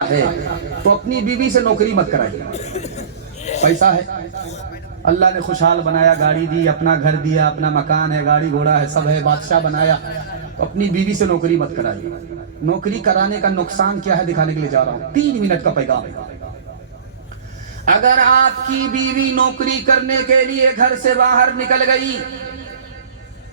ہے تو اپنی بیوی سے نوکری مت کرائیے. پیسہ ہے, اللہ نے خوشحال بنایا, گاڑی دی, اپنا گھر دیا, اپنا مکان ہے, گاڑی گھوڑا ہے, سب ہے, بادشاہ بنایا, تو اپنی بیوی سے نوکری مت کرائیے. نوکری کرانے کا نقصان کیا ہے دکھانے کے لیے جا رہا ہوں. 3 منٹ کا پیغام ہے. اگر آپ کی بیوی نوکری کرنے کے لیے گھر سے باہر نکل گئی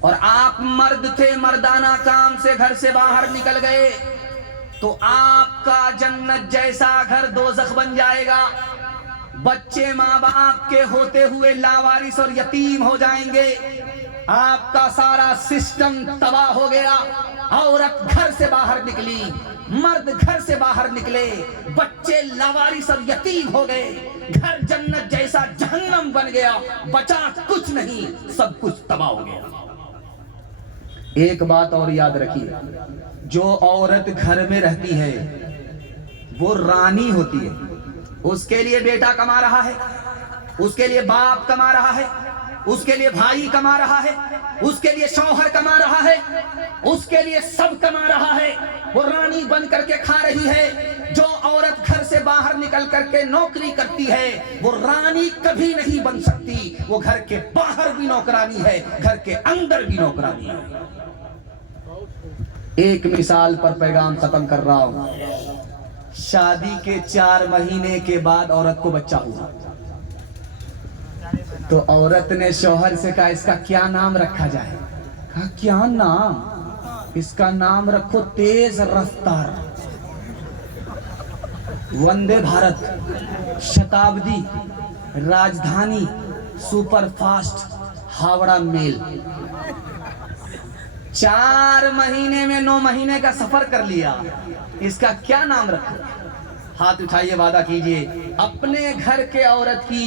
اور آپ مرد تھے, مردانہ کام سے گھر سے باہر نکل گئے, تو آپ کا جنت جیسا گھر دوزخ بن جائے گا. بچے ماں باپ کے ہوتے ہوئے لاوارث اور یتیم ہو جائیں گے. آپ کا سارا سسٹم تباہ ہو گیا. عورت گھر سے باہر نکلی, مرد گھر سے باہر نکلے, بچے لاوارث اور یتیم ہو گئے, گھر جنت جیسا جہنم بن گیا, بچا کچھ نہیں, سب کچھ تباہ ہو گیا. ایک بات اور یاد رکھیے, جو عورت گھر میں رہتی ہے وہ رانی ہوتی ہے. اس کے لیے بیٹا کما رہا ہے, اس کے لیے باپ کما رہا ہے, اس کے لیے بھائی کما رہا ہے, اس کے لیے شوہر کما رہا ہے, اس کے لیے سب کما رہا ہے, وہ رانی بن کر کے کھا رہی ہے. جو عورت گھر سے باہر نکل کر کے نوکری کرتی ہے وہ رانی کبھی نہیں بن سکتی. وہ گھر کے باہر بھی نوکرانی ہے, گھر کے اندر بھی نوکرانی ہے. ایک مثال پر پیغام ختم کر رہا ہوں. شادی کے 4 مہینے کے بعد عورت کو بچہ ہوا, تو عورت نے شوہر سے کہا اس کا کیا نام رکھا جائے. کہا کیا نام؟ اس کا نام رکھو تیز رفتار, وندے بھارت, شتابدی, راجدھانی, سپر فاسٹ, ہاوڑا میل. 4 مہینے میں 9 مہینے کا سفر کر لیا. اس کا کیا نام رکھا؟ ہاتھ اٹھائیے, وعدہ کیجئے اپنے گھر کے عورت کی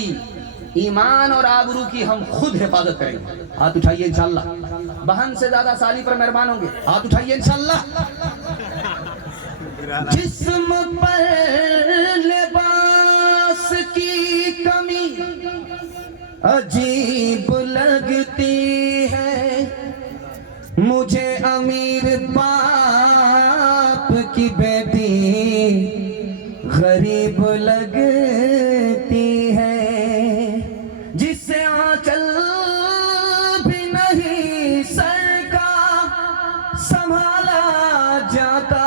ایمان اور آبرو کی ہم خود حفاظت کریں گے. ہاتھ اٹھائیے انشاءاللہ. بہن سے زیادہ سالی پر مہربان ہوں گے, ہاتھ اٹھائیے انشاءاللہ. جسم پر لباس کی کمی عجیب لگتی ہے, مجھے امیر باپ کی بیٹی غریب لگتی ہے, جس سے آنچل بھی نہیں سر کا سنبھالا جاتا,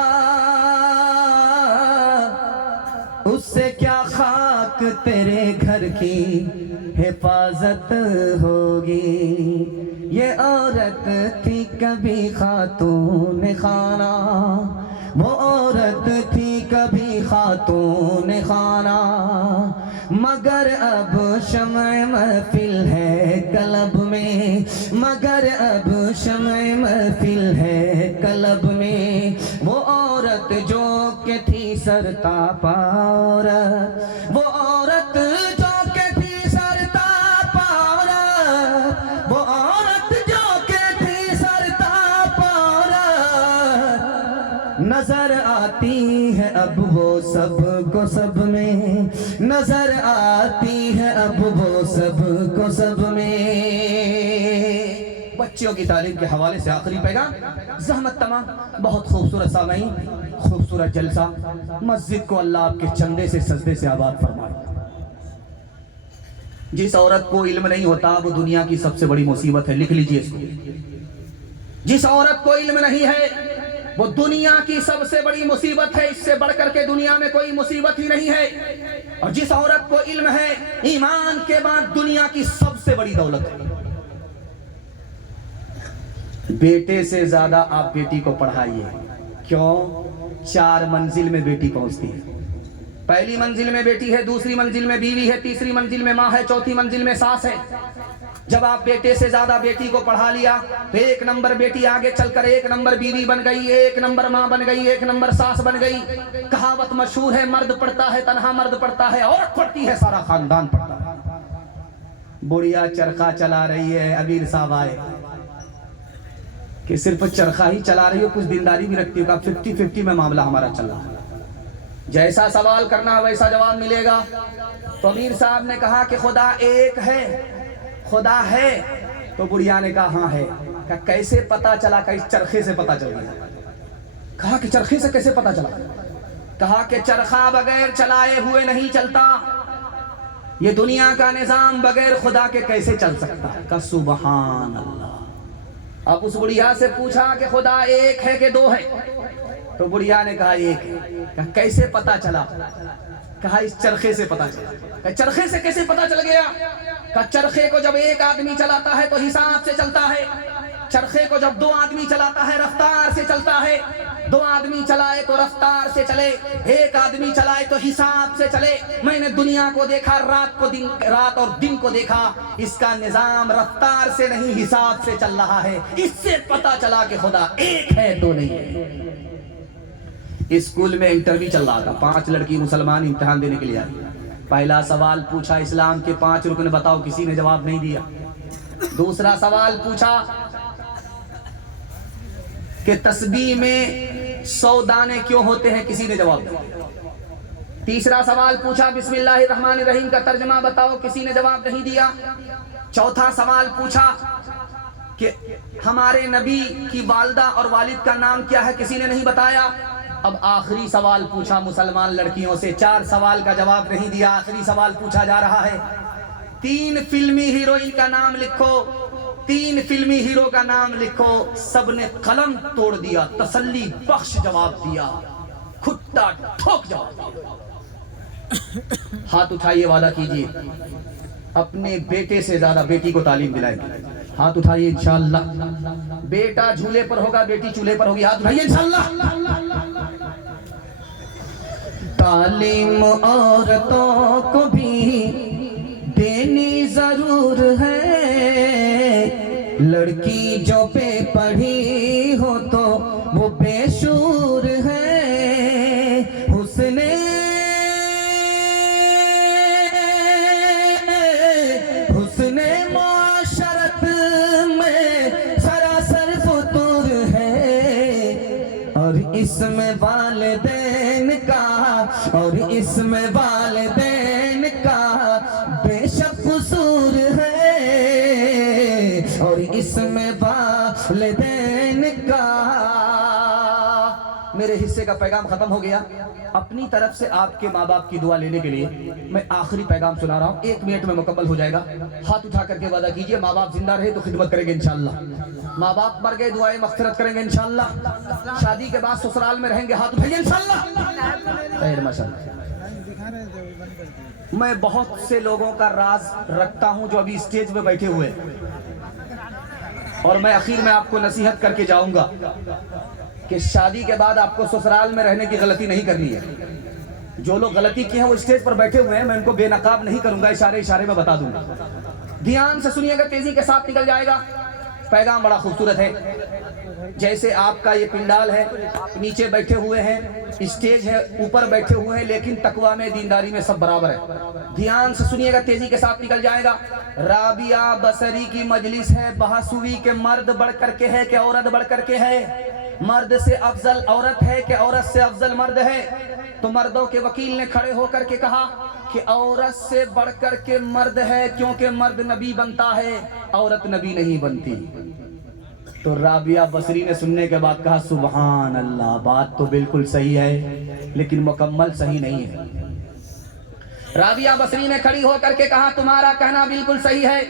اس سے کیا خاک تیرے گھر کی حفاظت ہوگی. یہ عورت تھی کبھی خاتون خانہ, وہ عورت تھی کبھی خاتون خانہ, مگر اب شمع محفل ہے قلب میں, مگر اب شمع محفل ہے قلب میں. وہ عورت جو کہ تھی سرتاپا عورت, وہ عورت جو کہ تھی سرتاپا عورت, وہ عورت جو کہ تھی سرتاپا عورت, نظر آتی ہے اب وہ سب کو سب میں, نظر آتی ہے اب وہ سب کو سب میں. بچوں کی تعلیم کے حوالے سے آخری پیغام, زحمت تمام, بہت خوبصورت سامعین, خوبصورت جلسہ. مسجد کو اللہ آپ کے چندے سے سجدے سے آباد فرمائے. جس عورت کو علم نہیں ہوتا وہ دنیا کی سب سے بڑی مصیبت ہے, لکھ لیجئے اس کو. جس عورت کو علم نہیں ہے وہ دنیا کی سب سے بڑی مصیبت ہے, اس سے بڑھ کر کے دنیا میں کوئی مصیبت ہی نہیں ہے. اور جس عورت کو علم ہے, ایمان کے بعد دنیا کی سب سے بڑی دولت ہے. بیٹے سے زیادہ آپ بیٹی کو پڑھائیے. کیوں؟ 4 منزل میں بیٹی پہنچتی ہے. پہلی منزل میں بیٹی ہے, دوسری منزل میں بیوی ہے, تیسری منزل میں ماں ہے, چوتھی منزل میں ساس ہے. جب آپ بیٹے سے زیادہ بیٹی کو پڑھا لیا تو 1 نمبر بیٹی آگے چل کر 1 نمبر بیوی بن گئی, 1 نمبر ماں بن گئی, 1 نمبر ساس بن گئی. کہاوت مشہور ہے, مرد پڑھتا ہے تنہا مرد پڑھتا ہے, عورت پڑھتی ہے سارا خاندان پڑھتا ہے. بڑھیا چرخہ چلا رہی ہے, امیر صاحب آئے کہ صرف چرخہ ہی چلا رہی ہو, کچھ دینداری بھی رکھتی ہو. کہ 50-50 میں معاملہ ہمارا چل رہا ہے, جیسا سوال کرنا ویسا جواب ملے گا. تو امیر صاحب نے کہا کہ خدا ایک ہے, خدا ہے. تو بڑھیا نے کہا ہاں ہے. کہا کیسے پتا چلا؟ کہ اس چرخے سے پتا چل گیا. کہا کہ چرخے سے کیسے پتا چلا؟ کہا کہ چرخا بغیر چلائے ہوئے نہیں چلتا، یہ دنیا کا نظام بغیر خدا کے کیسے چل سکتا ہے؟ کہ سبحان اللہ۔ اب اس بڑھیا سے پوچھا کہ خدا ایک ہے کہ دو ہے؟ تو بڑھیا نے کہا ایک ہے۔ کہا کیسے پتا چلا؟ کہا اس چرخے سے پتا چلا۔ کہا چرخے سے کیسے پتا چل گیا؟ کہا چرخے کو جب ایک آدمی چلاتا ہے تو حساب سے چلتا ہے، چرخے کو جب دو آدمی چلاتا ہے رفتار سے چلتا ہے، دو آدمی چلائے تو رفتار سے چلے، ایک آدمی چلائے تو حساب سے چلے۔ میں نے دنیا کو دیکھا، رات اور دن کو دیکھا، اس کا نظام رفتار سے نہیں حساب سے چل رہا ہے۔ اس سے پتا چلا کہ خدا ایک ہے تو نہیں ہے۔ اسکول میں انٹرویو چل رہا تھا، 5 لڑکی مسلمان امتحان دینے کے لیے آئی۔ پہلا سوال پوچھا اسلام کے 5 رکن بتاؤ، کسی نے جواب نہیں دیا۔ دوسرا سوال پوچھا کہ تسبیح میں 100 دانے کیوں ہوتے ہیں، کسی نے جواب دیا۔ تیسرا سوال پوچھا بسم اللہ الرحمن الرحیم کا ترجمہ بتاؤ، کسی نے جواب نہیں دیا۔ چوتھا سوال پوچھا کہ ہمارے نبی کی والدہ اور والد کا نام کیا ہے، کسی نے نہیں بتایا۔ اب آخری سوال پوچھا مسلمان لڑکیوں سے، 4 سوال کا جواب نہیں دیا۔ آخری سوال پوچھا جا رہا ہے 3 فلمی ہیروئن کا نام لکھو، 3 فلمی ہیرو کا نام لکھو۔ سب نے قلم توڑ دیا، تسلی بخش جواب دیا، کھٹا ٹھوک جواب دیا۔ ہاتھ اٹھائیے، وعدہ کیجئے اپنے بیٹے سے زیادہ بیٹی کو تعلیم دلائیں گے۔ ہاتھ اٹھائیے انشاءاللہ۔ بیٹا جھولے پر ہوگا، بیٹی چولہے پر ہوگی۔ ہاتھ اٹھائیے انشاءاللہ۔ تعلیم عورتوں کو بھی دینی ضرور ہے، لڑکی جو بے پڑھی ہو تو وہ بے شعور ہے۔ حسن معاشرت میں سراسر فطور ہے، اور اس میں والدین کا بے شک قصور ہے، اور اس میں والدین کا۔ میرے حصے کا پیغام ختم ہو گیا۔ اپنی طرف سے آپ کے ماں باپ کی دعا لینے کے لیے میں آخری پیغام سنا رہا ہوں، 1 منٹ میں مکمل ہو جائے گا۔ ہاتھ اٹھا کر کے وعدہ کیجئے ماں باپ زندہ رہے تو خدمت کریں گے انشاءاللہ، ماں باپ مر گئے دعائیں مغفرت کریں گے انشاءاللہ، شادی کے بعد سسرال میں رہیں گے، ہاتھ اٹھائیے انشاءاللہ۔ خیر ماشاءاللہ۔ میں بہت سے لوگوں کا راز رکھتا ہوں جو ابھی اسٹیج پہ بیٹھے ہوئے، اور میں اخیر میں آپ کو نصیحت کر کے جاؤں گا کہ شادی کے بعد آپ کو سسرال میں رہنے کی غلطی نہیں کرنی ہے۔ جو لوگ غلطی کی ہیں وہ اسٹیج پر بیٹھے ہوئے ہیں، میں ان کو بے نقاب نہیں کروں گا، اشارے میں بتا دوں گا۔ دھیان سے سنیے گا، تیزی کے ساتھ نکل جائے گا۔ پیغام بڑا خوبصورت ہے۔ جیسے آپ کا یہ پنڈال ہے، نیچے بیٹھے ہوئے ہیں، اسٹیج ہے اوپر بیٹھے ہوئے ہیں، لیکن تقویٰ میں دینداری میں سب برابر ہے۔ دھیان سے سنیے گا، تیزی کے ساتھ نکل جائے گا۔ رابعہ بصری کی مجلس ہے، بحث ہوئی کہ مرد بڑھ کر کے ہے کہ عورت بڑھ کر کے ہے، مرد سے افضل عورت ہے کہ عورت سے افضل مرد ہے؟ تو مردوں کے وکیل نے کھڑے ہو کر کے کہا کہ عورت سے بڑھ کر کے مرد ہے، کیونکہ مرد نبی بنتا ہے، عورت نبی نہیں بنتی۔ تو رابعہ بصری نے سننے کے بعد کہا سبحان اللہ، بات تو بالکل صحیح ہے لیکن مکمل صحیح نہیں ہے۔ رابعہ بصری نے کھڑی ہو کر کے کہا تمہارا کہنا بالکل صحیح ہے،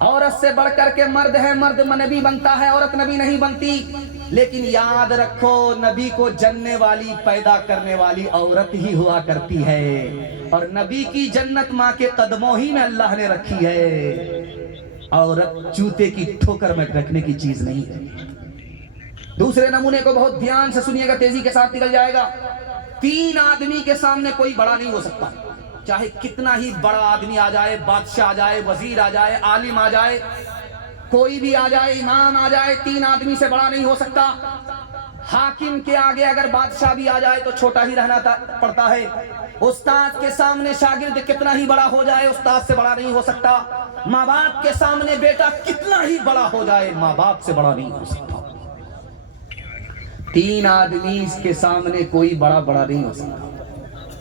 عورت سے بڑھ کر کے مرد ہے، مرد نبی بنتا ہے، عورت نبی نہیں بنتی، لیکن یاد رکھو نبی کو جننے والی پیدا کرنے والی عورت ہی ہوا کرتی ہے، اور نبی کی جنت ماں کے قدموں ہی میں اللہ نے رکھی ہے، عورت جوتے کی ٹھوکر میں رکھنے کی چیز نہیں ہے۔ دوسرے نمونے کو بہت دھیان سے سنیے گا، تیزی کے ساتھ نکل جائے گا۔ 3 آدمی کے سامنے کوئی بڑا نہیں ہو سکتا، چاہے کتنا ہی بڑا آدمی آ جائے، بادشاہ آ جائے، وزیر آ جائے، عالم آ جائے، کوئی بھی آ جائے، امام آ جائے، 3 آدمی سے بڑا نہیں ہو سکتا۔ حاکم کے آگے اگر بادشاہ بھی آ جائے تو چھوٹا ہی رہنا پڑتا ہے۔ استاد کے سامنے شاگرد کتنا ہی بڑا ہو جائے، استاد سے بڑا نہیں ہو سکتا۔ ماں باپ کے سامنے بیٹا کتنا ہی بڑا ہو جائے، ماں باپ سے بڑا نہیں ہو سکتا۔ 3 آدمی کے سامنے کوئی بڑا نہیں ہو سکتا۔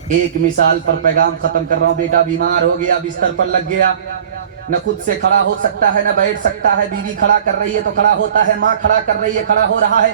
ایک مثال پر پیغام ختم کر رہا ہوں۔ بیٹا بیمار ہو گیا، بستر پر لگ گیا، نہ خود سے کھڑا ہو سکتا ہے نہ بیٹھ سکتا ہے، بیوی کھڑا کر رہی ہے تو کھڑا ہوتا ہے، ماں کھڑا کر رہی ہے کھڑا ہو رہا ہے،